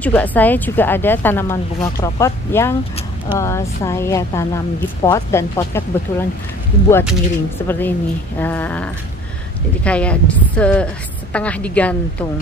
Saya juga ada tanaman bunga krokot yang saya tanam di pot, dan potnya kebetulan dibuat miring seperti ini. Nah, jadi kayak setengah digantung.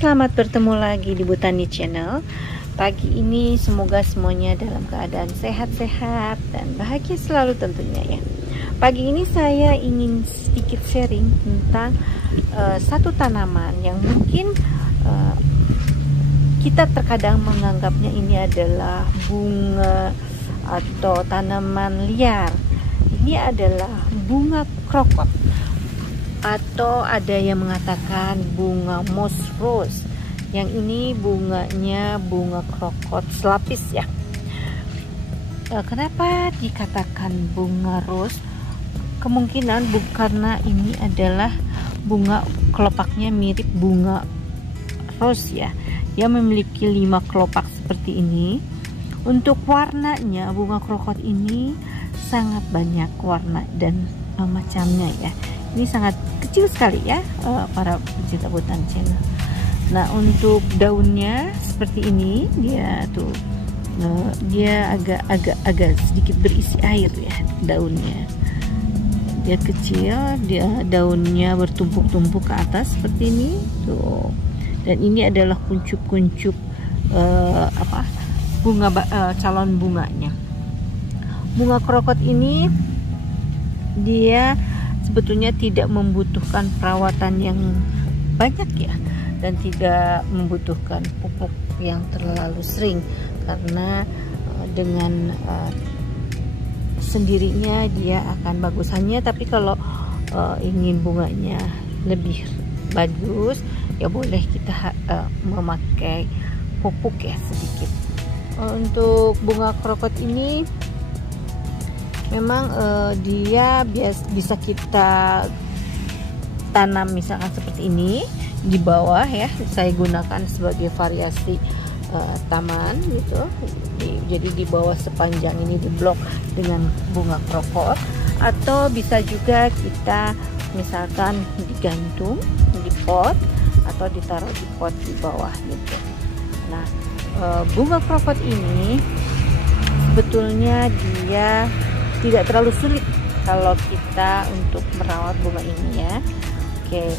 Selamat bertemu lagi di Botani Channel. Pagi ini semoga semuanya dalam keadaan sehat-sehat dan bahagia selalu tentunya ya. Pagi ini saya ingin sedikit sharing tentang satu tanaman yang mungkin kita terkadang menganggapnya ini adalah bunga atau tanaman liar. Ini adalah bunga krokot, atau ada yang mengatakan bunga moss rose. Yang ini bunganya bunga krokot selapis ya. Kenapa dikatakan bunga rose? Kemungkinan karena ini adalah bunga kelopaknya mirip bunga rose ya. Dia memiliki 5 kelopak seperti ini. Untuk warnanya bunga krokot ini sangat banyak warna dan macamnya ya. Ini sangat kecil sekali ya para pecinta Botani Channel. Nah, untuk daunnya seperti ini, dia tuh dia agak sedikit berisi air ya daunnya. Dia kecil, dia daunnya bertumpuk-tumpuk ke atas seperti ini tuh. Dan ini adalah kuncup-kuncup bunga calon bunganya. Bunga krokot ini dia sebetulnya tidak membutuhkan perawatan yang banyak ya, dan tidak membutuhkan pupuk yang terlalu sering, karena dengan sendirinya dia akan bagus. Hanya tapi kalau ingin bunganya lebih bagus ya boleh kita memakai pupuk ya sedikit. Untuk bunga krokot ini memang dia bisa kita tanam misalkan seperti ini di bawah ya. Saya gunakan sebagai variasi taman gitu. Jadi di bawah sepanjang ini diblok dengan bunga krokot, atau bisa juga kita misalkan digantung di pot atau ditaruh di pot di bawah gitu. Nah, bunga krokot ini sebetulnya dia tidak terlalu sulit kalau kita untuk merawat bunga ini ya. Oke,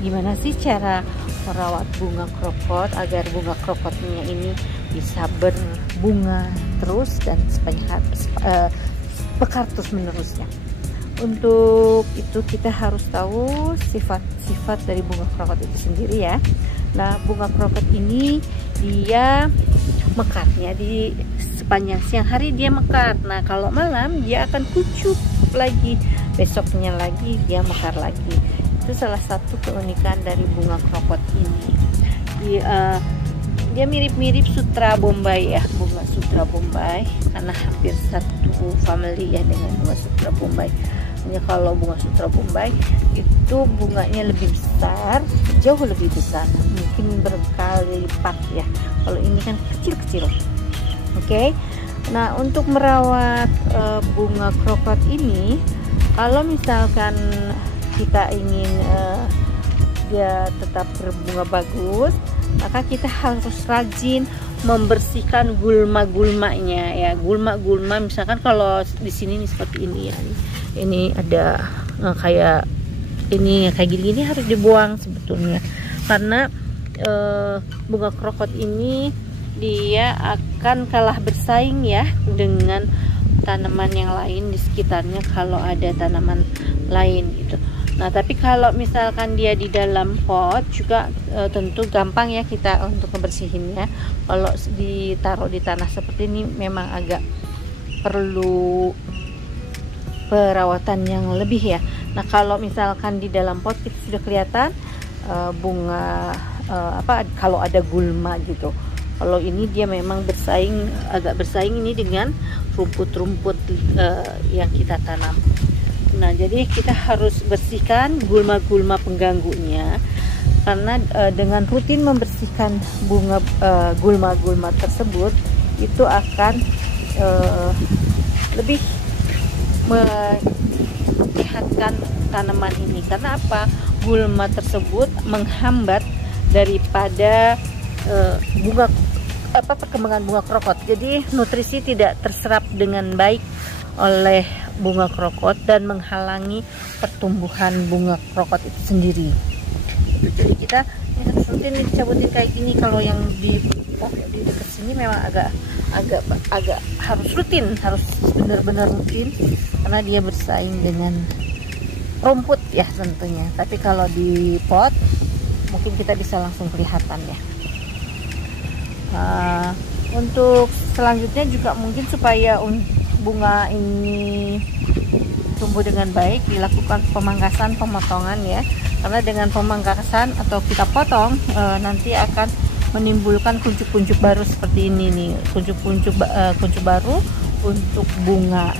gimana sih cara merawat bunga krokot agar bunga krokotnya ini bisa berbunga terus dan pekar terus menerusnya? Untuk itu kita harus tahu sifat-sifat dari bunga krokot itu sendiri ya. Nah, bunga krokot ini dia mekarnya di sepanjang siang hari dia mekar. Nah, kalau malam dia akan kucup lagi, besoknya lagi dia mekar lagi. Itu salah satu keunikan dari bunga krokot ini. Dia mirip-mirip sutra bombay ya, bunga sutra bombay, karena hampir satu family ya dengan bunga sutra bombay. Hanya kalau bunga sutra bombay itu bunganya lebih besar, jauh lebih besar, mungkin berkali lipat ya. Kalau ini kan kecil-kecil. Oke. Nah, untuk merawat bunga krokot ini, kalau misalkan kita ingin dia tetap berbunga bagus, maka kita harus rajin membersihkan gulma-gulmanya ya. Gulma-gulma misalkan kalau di sini nih seperti ini ya. Ini ada kayak ini kayak gini harus dibuang sebetulnya, karena bunga krokot ini dia akan kalah bersaing ya dengan tanaman yang lain di sekitarnya kalau ada tanaman lain gitu. Nah, tapi kalau misalkan dia di dalam pot juga tentu gampang ya kita untuk membersihinnya. Kalau ditaruh di tanah seperti ini memang agak perlu perawatan yang lebih ya. Nah, kalau misalkan di dalam pot itu sudah kelihatan bunga kalau ada gulma gitu. Kalau ini dia memang agak bersaing ini dengan rumput-rumput yang kita tanam. Nah, jadi kita harus bersihkan gulma-gulma pengganggunya, karena dengan rutin membersihkan gulma-gulma tersebut itu akan lebih menyehatkan tanaman ini. Karena apa? Gulma tersebut menghambat daripada perkembangan bunga krokot. Jadi nutrisi tidak terserap dengan baik oleh bunga krokot dan menghalangi pertumbuhan bunga krokot itu sendiri. Jadi kita harus rutin dicabutin kayak gini. Kalau yang di dekat sini memang agak harus rutin, harus benar-benar rutin, karena dia bersaing dengan rumput ya tentunya. Tapi kalau di pot mungkin kita bisa langsung kelihatan ya. Untuk selanjutnya juga mungkin supaya bunga ini tumbuh dengan baik, dilakukan pemangkasan, pemotongan ya. Karena dengan pemangkasan atau kita potong nanti akan menimbulkan kuncup-kuncup baru seperti ini nih, kuncup baru untuk bunga.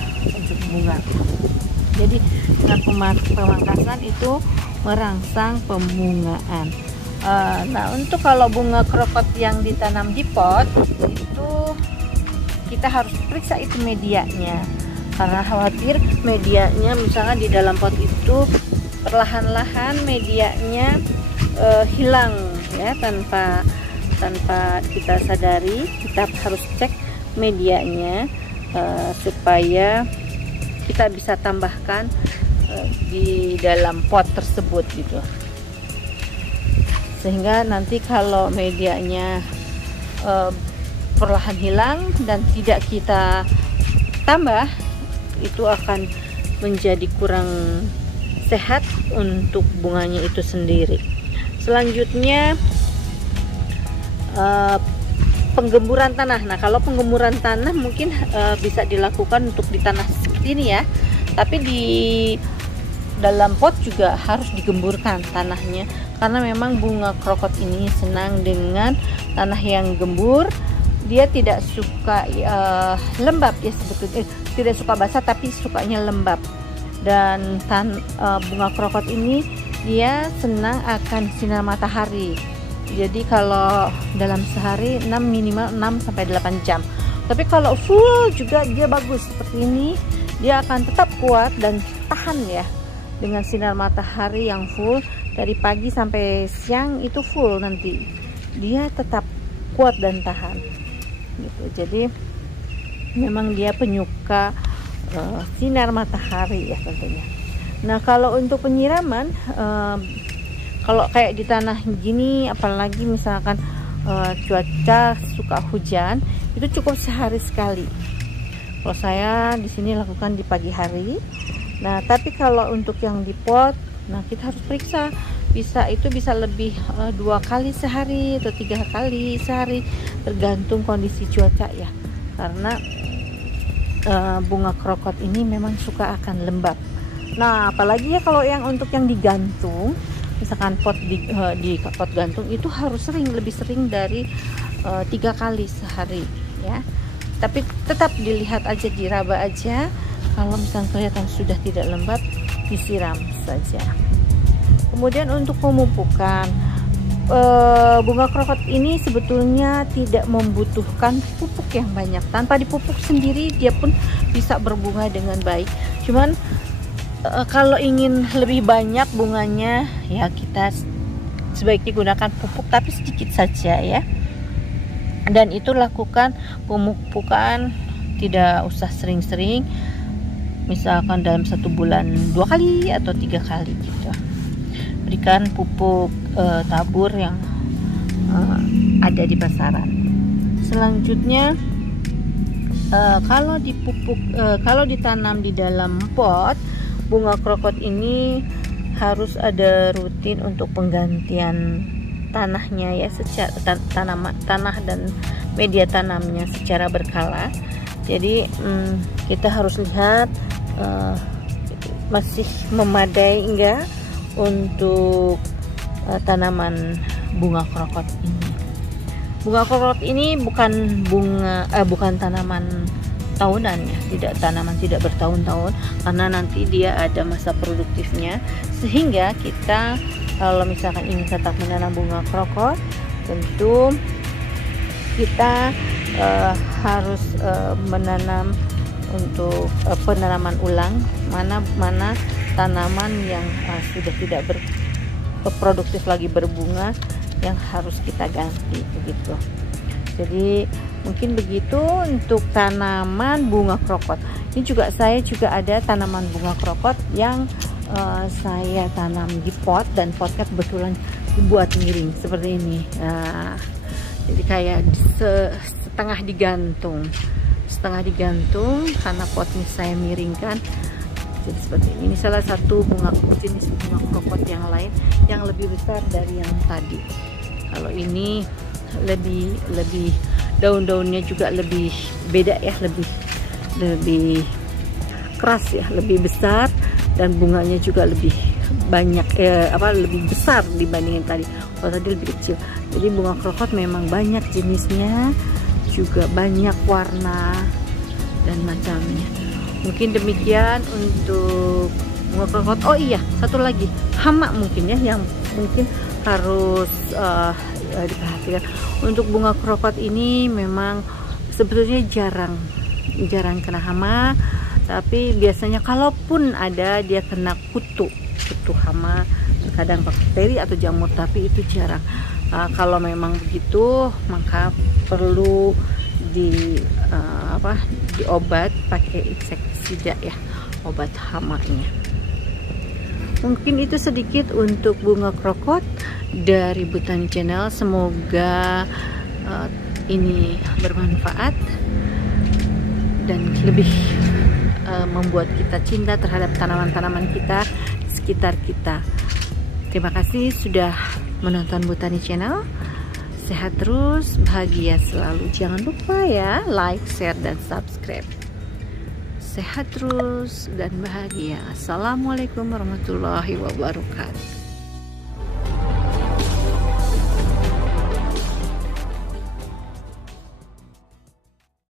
Jadi dengan pemangkasan itu merangsang pembungaan. Nah, untuk kalau bunga krokot yang ditanam di pot itu kita harus periksa itu medianya, karena khawatir medianya misalnya di dalam pot itu perlahan-lahan medianya hilang ya, tanpa kita sadari. Kita harus cek medianya supaya kita bisa tambahkan di dalam pot tersebut gitu, sehingga nanti kalau medianya perlahan hilang dan tidak kita tambah, itu akan menjadi kurang sehat untuk bunganya itu sendiri. Selanjutnya penggemburan tanah. Nah, kalau penggemburan tanah mungkin bisa dilakukan untuk di tanah seperti ini ya, tapi di dalam pot juga harus digemburkan tanahnya, karena memang bunga krokot ini senang dengan tanah yang gembur. Dia tidak suka lembab ya sebetulnya, tidak suka basah tapi sukanya lembab. Dan bunga krokot ini dia senang akan sinar matahari. Jadi kalau dalam sehari minimal 6 sampai 8 jam. Tapi kalau full juga dia bagus seperti ini, dia akan tetap kuat dan tahan ya, dengan sinar matahari yang full dari pagi sampai siang itu full, nanti dia tetap kuat dan tahan gitu. Jadi memang dia penyuka sinar matahari ya tentunya. Nah, kalau untuk penyiraman, kalau kayak di tanah gini, apalagi misalkan cuaca suka hujan, itu cukup sehari sekali. Kalau saya di sini lakukan di pagi hari. Nah, tapi kalau untuk yang di pot, nah kita harus periksa, bisa lebih 2 kali sehari atau 3 kali sehari, tergantung kondisi cuaca ya. Karena bunga krokot ini memang suka akan lembab. Nah, apalagi ya kalau yang untuk yang digantung, misalkan pot di pot gantung itu harus lebih sering dari 3 kali sehari ya. Tapi tetap dilihat aja, diraba aja. Kalau misalnya kelihatan sudah tidak lembab, disiram saja. Kemudian untuk pemupukan, bunga krokot ini sebetulnya tidak membutuhkan pupuk yang banyak. Tanpa dipupuk sendiri dia pun bisa berbunga dengan baik. Cuman kalau ingin lebih banyak bunganya ya, kita sebaiknya gunakan pupuk tapi sedikit saja ya. Dan itu lakukan pemupukan tidak usah sering-sering, misalkan dalam 1 bulan 2 kali atau 3 kali gitu. Berikan pupuk tabur yang ada di pasaran. Selanjutnya kalau ditanam di dalam pot, bunga krokot ini harus ada rutin untuk penggantian tanahnya ya, secara tanah dan media tanamnya secara berkala. Jadi kita harus lihat masih memadai enggak untuk tanaman bunga krokot ini. Bunga krokot ini bukan tanaman tahunan ya, tidak bertahun-tahun, karena nanti dia ada masa produktifnya, sehingga kita kalau misalkan ingin tetap menanam bunga krokot, tentu kita harus menanam untuk penanaman ulang, mana tanaman yang sudah tidak produktif lagi berbunga yang harus kita ganti begitu. Jadi mungkin begitu untuk tanaman bunga krokot. Ini saya juga ada tanaman bunga krokot yang saya tanam di pot, dan potnya kebetulan dibuat miring seperti ini. Nah, jadi kayak setengah digantung karena potnya saya miringkan. Jadi seperti ini. Ini salah satu jenis bunga krokot yang lain yang lebih besar dari yang tadi. Kalau ini lebih daun-daunnya juga lebih beda ya, lebih keras ya, lebih besar, dan bunganya juga lebih banyak, lebih besar dibandingin tadi. Kalau tadi lebih kecil. Jadi bunga krokot memang banyak jenisnya, juga banyak warna dan macamnya. Mungkin demikian untuk bunga krokot. Oh iya, satu lagi, hama mungkin ya, yang mungkin harus diperhatikan. Untuk bunga krokot ini memang sebetulnya jarang kena hama, tapi biasanya kalaupun ada, dia kena kutu hama, kadang bakteri atau jamur, tapi itu jarang. Kalau memang begitu, maka perlu diobat pakai insektisida ya, obat hamanya. Mungkin itu sedikit untuk bunga krokot dari Botani Channel. Semoga ini bermanfaat dan lebih membuat kita cinta terhadap tanaman-tanaman kita di sekitar kita. Terima kasih sudah menonton Botani Channel. Sehat terus, bahagia selalu. Jangan lupa ya, like, share, dan subscribe. Sehat terus dan bahagia. Assalamualaikum warahmatullahi wabarakatuh.